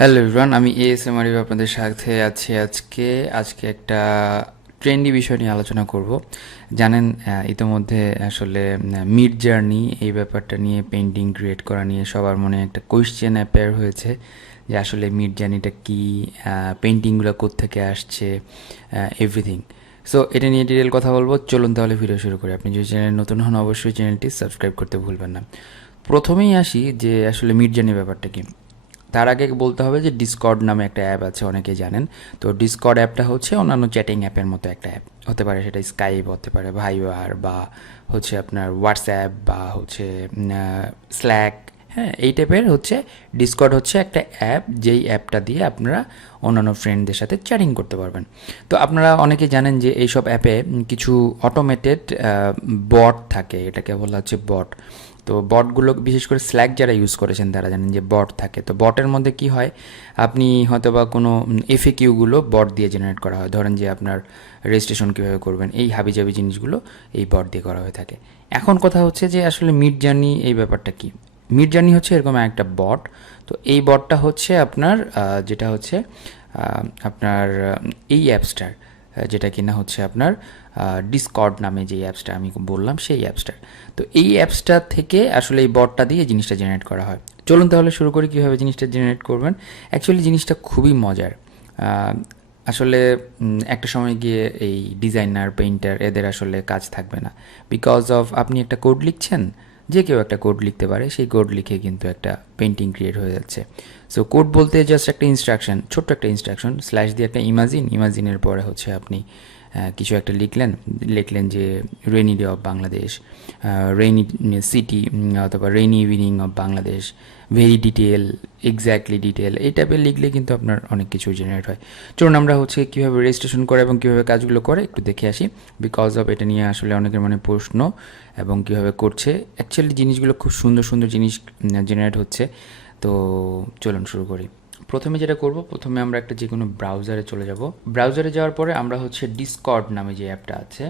Hello everyone, আমি ASM Arif আপনাদের সাথে আছি। আজকে একটা ট্রেন্ডি বিষয় নিয়ে আলোচনা করব। জানেন, ইতোমধ্যে আসলে মিড জার্নি এই ব্যাপারটা নিয়ে, পেন্টিং ক্রিয়েট করা নিয়ে সবার মনে একটা কোয়েশ্চেন অ্যাপেয়ার হয়েছে যে আসলে মিড জার্নিটা কী, পেন্টিংগুলো কোত্থেকে আসছে, এভরিথিং। সো এটা নিয়ে ডিটেল কথা বলবো। চলুন তাহলে ভিডিও শুরু করি। আপনি যদি চ্যানেল নতুন হন অবশ্যই চ্যানেলটি সাবস্ক্রাইব করতে ভুলবেন না। প্রথমেই আসি যে আসলে মিড জার্নি ব্যাপারটা কি। তার আগে বলতে হবে যে ডিসকর্ড নামে একটা অ্যাপ আছে, অনেকেই জানেন। তো ডিসকর্ড অ্যাপটা হচ্ছে অন্যান্য চ্যাটিং অ্যাপের মতো একটা অ্যাপ হতে পারে। সেটা স্কাইপ হতে পারে, ভাইবার, বা হচ্ছে আপনার হোয়াটসঅ্যাপ, বা হচ্ছে স্ল্যাক। হ্যাঁ, এই টাইপের হচ্ছে ডিসকর্ড হচ্ছে একটা অ্যাপ, যেই অ্যাপটা দিয়ে আপনারা অন্যান্য ফ্রেন্ডদের সাথে চ্যাটিং করতে পারবেন। তো আপনারা অনেকেই জানেন যে এইসব অ্যাপে কিছু অটোমেটেড বট থাকে, এটাকে বলা হচ্ছে বট। তো বটগুলো বিশেষ করে স্ল্যাক যারা ইউজ করেছেন তারা জানেন যে বট থাকে। তো বটের মধ্যে কি হয়, আপনি হয়তো বা কোনো এফএকিউগুলো বট দিয়ে জেনারেট করা হয়। ধরেন যে আপনার রেজিস্ট্রেশন কীভাবে করবেন, এই হাবিজাবি জিনিসগুলো এই বট দিয়ে করা হয়ে থাকে। এখন কথা হচ্ছে যে আসলে মিড জার্নি এই ব্যাপারটা কি। মিড জার্নি হচ্ছে এরকম একটা বট। তো এই বটটা হচ্ছে আপনার যেটা হচ্ছে আপনার এই অ্যাপসটার, যেটা কিনা হচ্ছে আপনার ডিসকর্ড নামে যে অ্যাপসটা আমি বললাম, সেই অ্যাপসটার। তো এই অ্যাপসটা থেকে আসলে এই বটটা দিয়ে জিনিসটা জেনারেট করা হয়। চলুন তাহলে শুরু করি কীভাবে জিনিসটা জেনারেট করবেন। অ্যাকচুয়ালি জিনিসটা খুবই মজার। আসলে একটা সময় গিয়ে এই ডিজাইনার, পেইন্টার এদের আসলে কাজ থাকবে না। বিকজ অফ আপনি একটা কোড লিখছেন, যে কেউ একটা কোড লিখতে পারে, সেই কোড লিখে কিন্তু একটা পেন্টিং ক্রিয়েট হয়ে যাচ্ছে। সো কোড বলতে জাস্ট একটা ইনস্ট্রাকশন, ছোট্ট একটা ইনস্ট্রাকশন, স্ল্যাশ দিয়ে একটা ইমাজিনের পরে হচ্ছে আপনি কিছু একটা লিখলেন যে rainy day of Bangladesh, rainy city, অথবা rainy evening of Bangladesh, very detail, exactly detail, এই টাইপের লিখলে কিন্তু আপনার অনেক কিছু জেনারেট হয়। চলুন আমরা হচ্ছে কীভাবে রেজিস্ট্রেশন করে এবং কীভাবে কাজগুলো করে একটু দেখে আসি। বিকজ অফ এটা নিয়ে আসলে অনেকের মনে প্রশ্ন, এবং কীভাবে করছে। অ্যাকচুয়ালি জিনিসগুলো খুব সুন্দর সুন্দর জিনিস জেনারেট হচ্ছে। তো চলুন শুরু করি। প্রথমে যেটা করব, প্রথমে আমরা একটা যে কোনো ব্রাউজারে চলে যাব। ব্রাউজারে যাওয়ার পরে আমরা হচ্ছে ডিসকর্ড নামে যে অ্যাপটা আছে,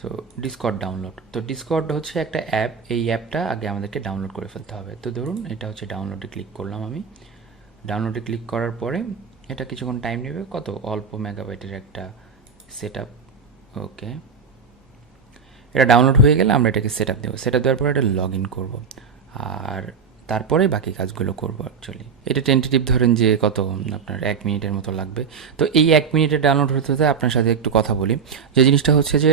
সো ডিসকর্ড ডাউনলোড। তো ডিসকর্ড হচ্ছে একটা অ্যাপ, এই অ্যাপটা আগে আমাদেরকে ডাউনলোড করে ফেলতে হবে। তো ধরুন এটা হচ্ছে ডাউনলোডে ক্লিক করলাম আমি। ডাউনলোডে ক্লিক করার পরে এটা কিছুক্ষণ টাইম নেবে, কত অল্প মেগাবাইটের একটা সেট আপ। ওকে, এটা ডাউনলোড হয়ে গেলে আমরা এটাকে সেট আপ দেবো। সেট আপ দেওয়ার পরে এটা লগ ইন করবো, আর তারপরে বাকি কাজগুলো করবো। অ্যাকচুয়ালি এটা টেন্টেটিভ ধরেন যে কত আপনার 1 মিনিটের মতো লাগবে। তো এই 1 মিনিটে ডাউনলোড হতে হতে আপনার সাথে একটু কথা বলি। যে জিনিসটা হচ্ছে যে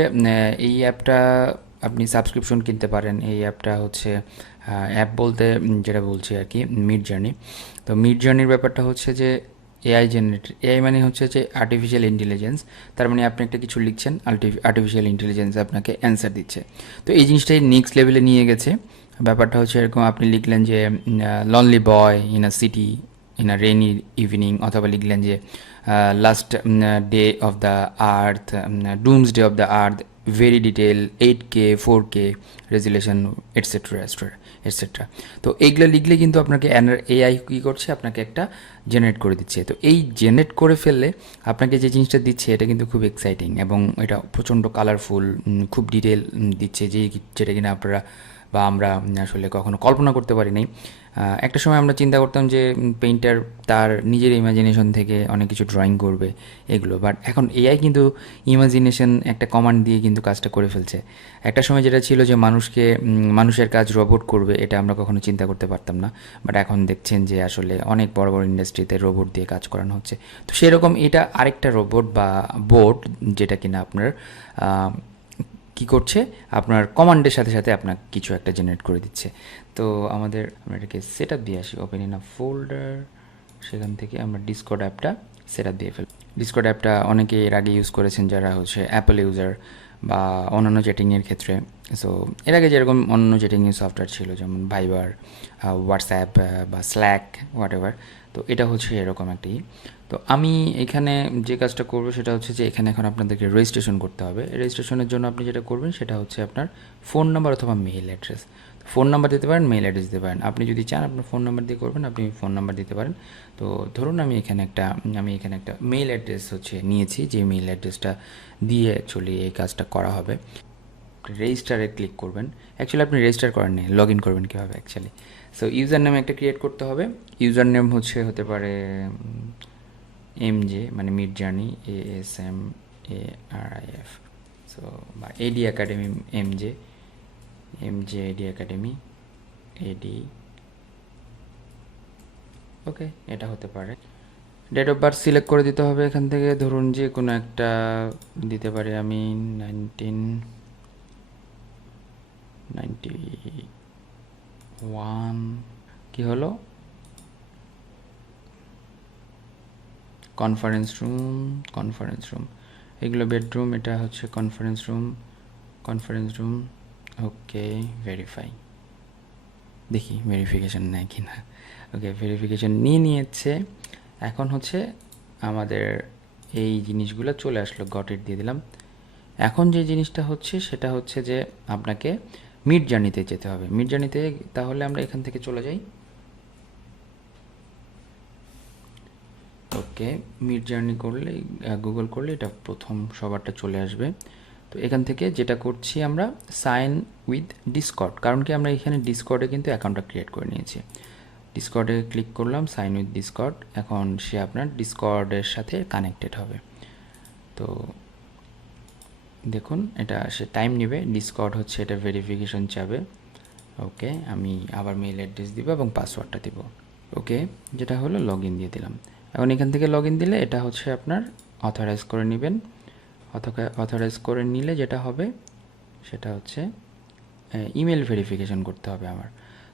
এই অ্যাপটা আপনি সাবস্ক্রিপশন কিনতে পারেন। এই অ্যাপটা হচ্ছে অ্যাপ বলতে যেটা বলছি আর কি, মিড জার্নি। তো মিড জার্নির ব্যাপারটা হচ্ছে যে এআই জেনারেটেড। এআই মানে হচ্ছে যে আর্টিফিশিয়াল ইন্টেলিজেন্স। তার মানে আপনি একটা কিছু লিখছেন, আর্টিফিশিয়াল ইন্টেলিজেন্স আপনাকে অ্যান্সার দিচ্ছে। তো এই জিনিসটাই নেক্সট লেভেলে নিয়ে গেছে। ব্যাপারটা হচ্ছে এরকম, আপনি লিখলেন যে lonely boy in a city in a rainy evening, অথবা লিখলেন যে last day of the earth, dooms day of the earth, very detail, 8K 4K resolution, etcetera etcetera. তো এইগুলো লিখলে কিন্তু আপনাকে এআই কী করছে, আপনাকে একটা জেনারেট করে দিচ্ছে। তো এই জেনারেট করে ফেললে আপনাকে যে জিনিসটা দিচ্ছে এটা কিন্তু খুব এক্সাইটিং, এবং এটা প্রচণ্ড কালারফুল, খুব ডিটেল দিচ্ছে, যেটা কিনা আপনারা বা আমরা আসলে কখনো কল্পনা করতে পারি নাই। একটা সময় আমরা চিন্তা করতাম যে পেইন্টার তার নিজের ইমাজিনেশন থেকে অনেক কিছু ড্রয়িং করবে এগুলো, বাট এখন এআই কিন্তু ইমাজিনেশন একটা কমান্ড দিয়ে কিন্তু কাজটা করে ফেলছে। একটা সময় যেটা ছিল যে মানুষের কাজ রোবট করবে, এটা আমরা কখনো চিন্তা করতে পারতাম না। বাট এখন দেখছেন যে আসলে অনেক বড় বড় ইন্ডাস্ট্রিতে রোবট দিয়ে কাজ করানো হচ্ছে। তো সেরকম এটা আরেকটা রোবট বা বোট, যেটা কিনা আপনার কি করছে, আপনার কমান্ডের সাথে সাথে আপনার কিছু একটা জেনারেট করে দিচ্ছে। তো আমরা এটাকে সেট আপ দিয়ে আসি, ওপেন ইন আ ফোল্ডার। সেখান থেকে আমরা ডিসকর্ড অ্যাপটা সেট আপ দিয়ে ফেলি। ডিসকর্ড অ্যাপটা অনেকে এর আগে ইউজ করেছেন যারা হচ্ছে অ্যাপল ইউজার বা অন্যান্য চ্যাটিংয়ের ক্ষেত্রে। সো এর আগে যেরকম অন্যান্য চ্যাটিংয়ের সফটওয়্যার ছিল, যেমন ভাইবার, হোয়াটসঅ্যাপ বা স্ল্যাক, হোয়াট এভার। তো এটা হচ্ছে এরকম একটি। তো আমি এখানে যে কাজটা করব সেটা হচ্ছে যে এখানে এখন আপনাদেরকে রেজিস্ট্রেশন করতে হবে। রেজিস্ট্রেশনের জন্য আপনি যেটা করবেন সেটা হচ্ছে আপনার ফোন নাম্বার অথবা মেইল অ্যাড্রেস। ফোন নাম্বার দিতে পারেন, মেইল অ্যাড্রেস দিতে পারেন। আপনি যদি চান আপনার ফোন নাম্বার দিয়ে করবেন, আপনি ফোন নাম্বার দিতে পারেন। তো ধরুন আমি এখানে একটা মেইল অ্যাড্রেস হচ্ছে নিয়েছি, যে মেইল অ্যাড্রেসটা দিয়ে অ্যাকচুয়ালি এই কাজটা করা হবে। রেজিস্টারে ক্লিক করবেন। অ্যাকচুয়ালি আপনি রেজিস্টার করেননি, লগ ইন করবেন কীভাবে অ্যাকচুয়ালি। সো ইউজার নেম একটা ক্রিয়েট করতে হবে। ইউজার নেম হতে পারে MJ, মানে মিডজার্নি, ASMARIF, সো বা AD Academy MJ AD Academy AD, ওকে, এটা হতে পারে। ডেট অফ বার্থ সিলেক্ট করে দিতে হবে এখান থেকে, ধরুন যে কোনো একটা দিতে পারি আমি 1991। কি হলো? কনফারেন্স রুম, এগুলো বেডরুম, এটা হচ্ছে কনফারেন্স রুম। ওকে, ভেরিফাই, দেখি ভেরিফিকেশান নেয় কি না। ওকে, ভেরিফিকেশান নিয়েছে। এখন আমাদের এই জিনিসগুলো চলে আসলো, গট ইট দিয়ে দিলাম। এখন যে জিনিসটা সেটা যে আপনাকে মিডজার্নিতে যেতে হবে। মিডজার্নিতে তাহলে আমরা এখান থেকে চলে যাই। ওকে, মিডজার্নি করলে, গুগল করলে এটা প্রথম সবারটা চলে আসবে। তো এখান থেকে যেটা করছি আমরা, সাইন উইথ ডিসকর্ড, কারণ কি আমরা এখানে ডিসকর্ডে কিন্তু অ্যাকাউন্টটা ক্রিয়েট করে নিয়েছি। ডিসকর্ডে ক্লিক করলাম, সাইন উইথ ডিসকর্ড। এখন সে আপনার ডিসকর্ডের সাথে কানেক্টেড হবে। তো দেখুন, এটা সে টাইম নেবে। ডিসকর্ড এটা ভেরিফিকেশন চাবে। ওকে, আমি আবার মেইল অ্যাড্রেস দিব এবং পাসওয়ার্ডটা দিব। ওকে, যেটা হলো লগ ইন দিয়ে দিলাম। এখন এখান থেকে লগ ইন দিলে এটা আপনার অথরাইজ করে নেবেন। অথরাইজ করে নিলে যেটা হবে সেটা ইমেল ভেরিফিকেশন করতে হবে আমার।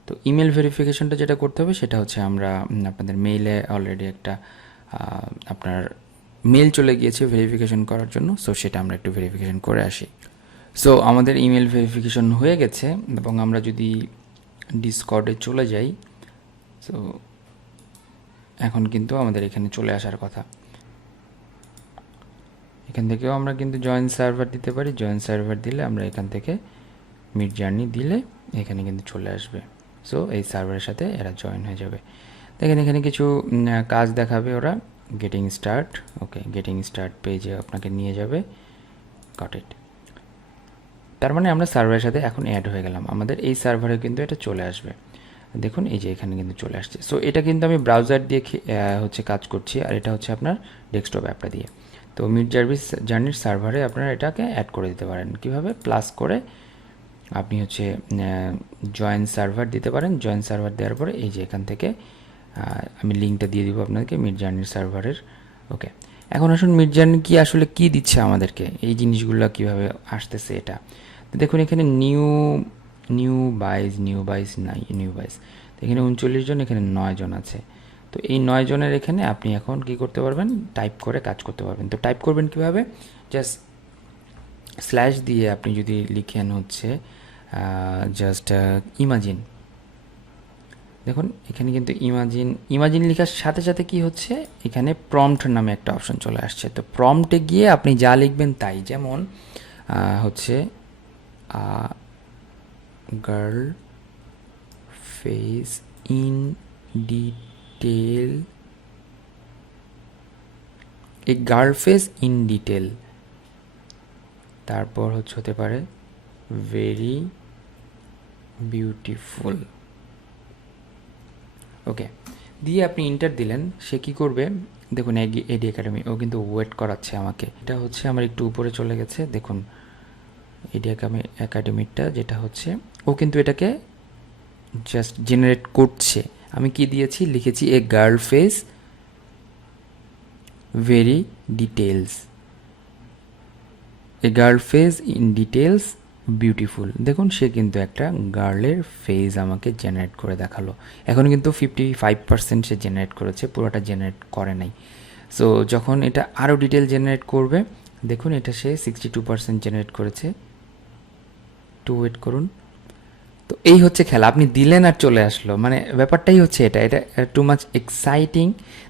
তো ইমেল ভেরিফিকেশনটা যেটা করতে হবে সেটা আমরা আপনাদের মেইলে অলরেডি একটা আপনার মেল চলে গিয়েছে ভেরিফিকেশন করার জন্য। সো সেটা আমরা একটু ভেরিফিকেশন করে আসি। সো আমাদের ইমেল ভেরিফিকেশন হয়ে গেছে এবং আমরা যদি ডিসকর্ডে চলে যাই, সো এখন কিন্তু আমাদের এখানে চলে আসার কথা। এখান থেকেও আমরা কিন্তু জয়েন সার্ভার দিতে পারি। জয়েন সার্ভার দিলে আমরা এখান থেকে মিডজার্নি দিলে এখানে কিন্তু চলে আসবে। সো এই সার্ভারের সাথে এরা জয়েন হয়ে যাবে। দেখেন এখানে কিছু কাজ দেখাবে ওরা। গেটিং স্টার্ট, ওকে, গেটিং স্টার্ট পেজে আপনাকে নিয়ে যাবে। Got it. তার মানে আমরা সার্ভারের সাথে এখন অ্যাড হয়ে গেলাম। আমাদের এই সার্ভারে কিন্তু এটা চলে আসবে। দেখুন এই যে এখানে কিন্তু চলে আসছে। সো এটা কিন্তু আমি ব্রাউজার দিয়ে কাজ করছি, আর এটা আপনার ডেস্কটপ অ্যাপটা দিয়ে। তো মিডজার্নির সার্ভারে আপনারা এটাকে অ্যাড করে দিতে পারেন। কিভাবে? প্লাস করে আপনি জয়েন সার্ভার দিতে পারেন। জয়েন সার্ভার দেওয়ার পরে এই যে এখান থেকে আমি লিঙ্কটা দিয়ে দিব আপনাদেরকে মিডজার্নির সার্ভারের। ওকে, এখন আসুন মিডজার্নি কি আসলে কি দিচ্ছে আমাদেরকে, এই জিনিসগুলো কিভাবে আসতেছে এটা। তো দেখুন এখানে নিউ বাইস তো এখানে 39 জন, এখানে 9 জন আছে। তো এই 9 জনের এখানে আপনি এখন কি করতে পারবেন? টাইপ করে কাজ করতে পারবেন। তো টাইপ করবেন কিভাবে? জাস্ট স্ল্যাশ দিয়ে আপনি যদি লিখেন জাস্ট ইমাজিন, দেখুন এখানে কিন্তু ইমাজিন লেখার সাথে সাথে কি এখানে প্রম্পট নামে একটা অপশন চলে আসছে। তো প্রম্পটে গিয়ে আপনি যা লিখবেন তাই, যেমন girl face in detail, a girl face in detail, তারপর হতে পারে ভেরি বিউটিফুল। ওকে, দিয়ে আপনি ইন্টার দিলেন। সে কি করবে দেখুন, এডি একাডেমি, ও কিন্তু ওয়েট করাচ্ছে আমাকে। এটা আমার একটু উপরে চলে গেছে। দেখুন এডি একাডেমিটা যেটা ও কিন্তু এটাকে জাস্ট জেনারেট করছে। আমি কি দিয়েছি? লিখেছি a girl face very details, a girl face in details beautiful. দেখুন সে কিন্তু একটা গার্লের ফেস আমাকে জেনারেট করে দেখালো। এখন কিন্তু 55% সে জেনারেট করেছে, পুরোটা জেনারেট করে নাই। সো যখন এটা আরও ডিটেল জেনারেট করবে, দেখুন এটা সে 62% জেনারেট করেছে। একটু ওয়েট করুন। তো এই খেলা, আপনি দিলেন আর চলে আসলো, মানে ব্যাপারটাই এটা টু মাচ এক্সাইটিং।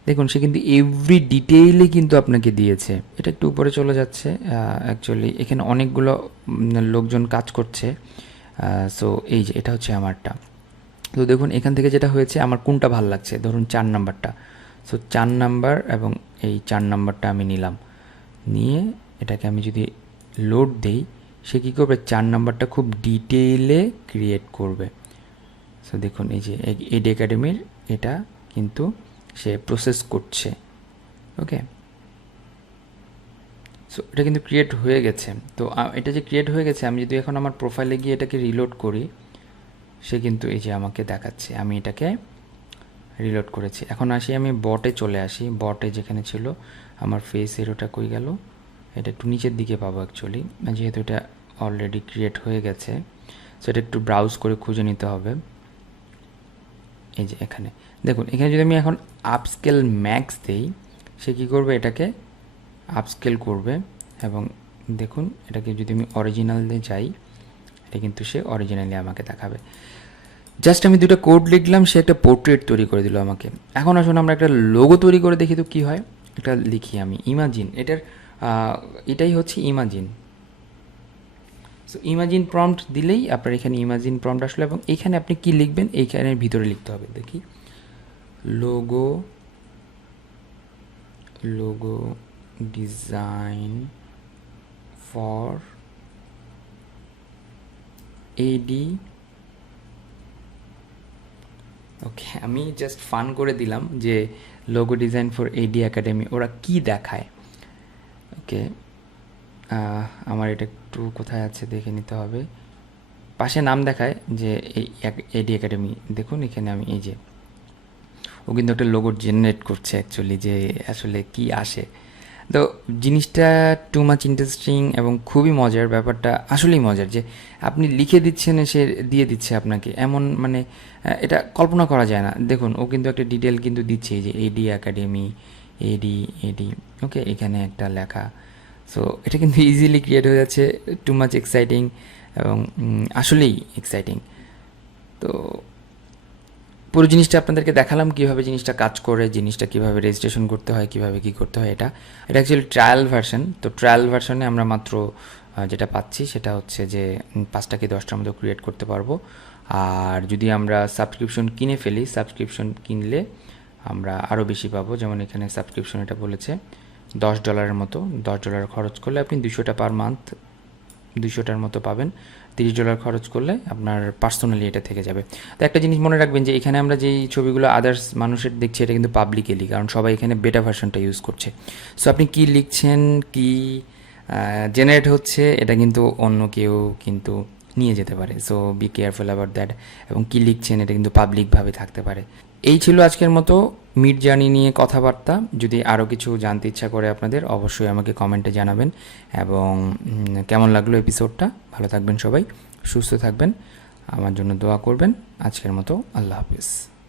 দেখুন সে কিন্তু এভরি ডিটেইলে কিন্তু আপনাকে দিয়েছে। এটা একটু উপরে চলে যাচ্ছে। অ্যাকচুয়ালি এখানে অনেকগুলো লোকজন কাজ করছে। সো এই যে এটা আমারটা। তো দেখুন এখান থেকে যেটা হয়েছে, আমার কোনটা ভালো লাগছে, ধরুন 4 নাম্বারটা। সো 4 নাম্বার এবং এই 4 নাম্বারটা আমি নিলাম। নিয়ে এটাকে আমি যদি লোড দেই, সে কী করবে 4 নাম্বারটা খুব ডিটেইলে ক্রিয়েট করবে। সো দেখুন এই যে এডি একাডেমির এটা কিন্তু সে প্রসেস করছে। ওকে, সো এটা কিন্তু ক্রিয়েট হয়ে গেছে। তো এটা যে ক্রিয়েট হয়ে গেছে, আমি যদি এখন আমার প্রোফাইলে গিয়ে এটাকে রিলোড করি, সে কিন্তু এই যে আমাকে দেখাচ্ছে আমি এটাকে রিলোড করেছি। এখন আসি আমি বটে চলে আসি। বটে যেখানে ছিল আমার ফেস এরোটা কই গেল, এটা একটু নিচের দিকে পাবো অ্যাকচুয়ালি, যেহেতু এটা অলরেডি ক্রিয়েট হয়ে গেছে। সো এটা একটু ব্রাউজ করে খুঁজে নিতে হবে। এই যে এখানে দেখুন, এখানে যদি আমি এখন আপস্কেল ম্যাক্স দেই, সে কী করবে এটাকে আপস্কেল করবে। এবং দেখুন এটাকে যদি আমি অরিজিনালে যাই, এটা কিন্তু সে অরিজিনালি আমাকে দেখাবে। জাস্ট আমি দুটো কোড লিখলাম, সে একটা পোর্ট্রেট তৈরি করে দিল আমাকে। এখন আসুন আমরা একটা লোগো তৈরি করে দেখি তো কী হয়। এটা লিখি আমি ইমাজিন, এটাই হচ্ছে ইমাজিন। সো ইমাজিন প্রম্পট দিলেই আপনার এখানে ইমাজিন প্রম্পট আসলো, এবং এইখানে আপনি কি লিখবেন এইখানের ভিতরে লিখতে হবে। দেখি logo design for AD. Okay, আমি জাস্ট ফান করে দিলাম যে logo design for AD academy ওরা কি দেখায়। ওকে, আমার এটা একটু কোথায় আছে দেখে নিতে হবে। পাশে নাম দেখায় যে এই এডি একাডেমি। দেখুন এখানে আমি এই যে ও কিন্তু একটা লোগো জেনারেট করছে অ্যাকচুয়ালি, যে আসলে কি আসে। তো জিনিসটা টু মাচ ইন্টারেস্টিং এবং খুবই মজার। ব্যাপারটা আসলেই মজার যে আপনি লিখে দিচ্ছেন, সে দিয়ে দিচ্ছে আপনাকে, এমন মানে এটা কল্পনা করা যায় না। দেখুন ও কিন্তু একটা ডিটেল কিন্তু দিচ্ছে, যে এডি একাডেমি, এডি। ওকে, এখানে একটা লেখা। সো এটা কিন্তু ইজিলি ক্রিয়েট হয়ে যাচ্ছে। টু মাচ এক্সাইটিং এবং আসলেই এক্সাইটিং। তো পুরো জিনিসটা আপনাদেরকে দেখালাম কীভাবে জিনিসটা কাজ করে, জিনিসটা কীভাবে রেজিস্ট্রেশন করতে হয়, কীভাবে কী করতে হয়। এটা অ্যাকচুয়ালি ট্রায়াল ভার্সন। তো ট্রায়াল ভার্সনে আমরা মাত্র যেটা পাচ্ছি সেটা হচ্ছে যে 5টা কি 10টার মতো ক্রিয়েট করতে পারবো। আর যদি আমরা সাবস্ক্রিপশন কিনে ফেলি, সাবস্ক্রিপশন কিনলে আমরা আরও বেশি পাবো। যেমন এখানে সাবস্ক্রিপশন এটা বলেছে $10 মতো। $10 খরচ করলে আপনি 200টা পার মান্থ 200টার মতো পাবেন। $30 খরচ করলে আপনার পার্সোনালি এটা থেকে যাবে। তো একটা জিনিস মনে রাখবেন যে এখানে আমরা যেই ছবিগুলো আদার্স মানুষের দেখছি, এটা কিন্তু পাবলিকেলি, কারণ সবাই এখানে বেটা ভার্সনটা ইউজ করছে। সো আপনি কী লিখছেন, কি জেনারেট হচ্ছে, এটা কিন্তু অন্য কেউ কিন্তু নিয়ে যেতে পারে। So be careful about that. এবং কী লিখছেন এটা কিন্তু পাবলিকভাবে থাকতে পারে। এই ছিল আজকের মতো মিডজার্নি নিয়ে কথাবার্তা। যদি আরও কিছু জানতে ইচ্ছা করে আপনাদের, অবশ্যই আমাকে কমেন্টে জানাবেন। এবং কেমন লাগলো এপিসোডটা। ভালো থাকবেন সবাই, সুস্থ থাকবেন, আমার জন্য দোয়া করবেন। আজকের মতো আল্লাহ হাফিজ।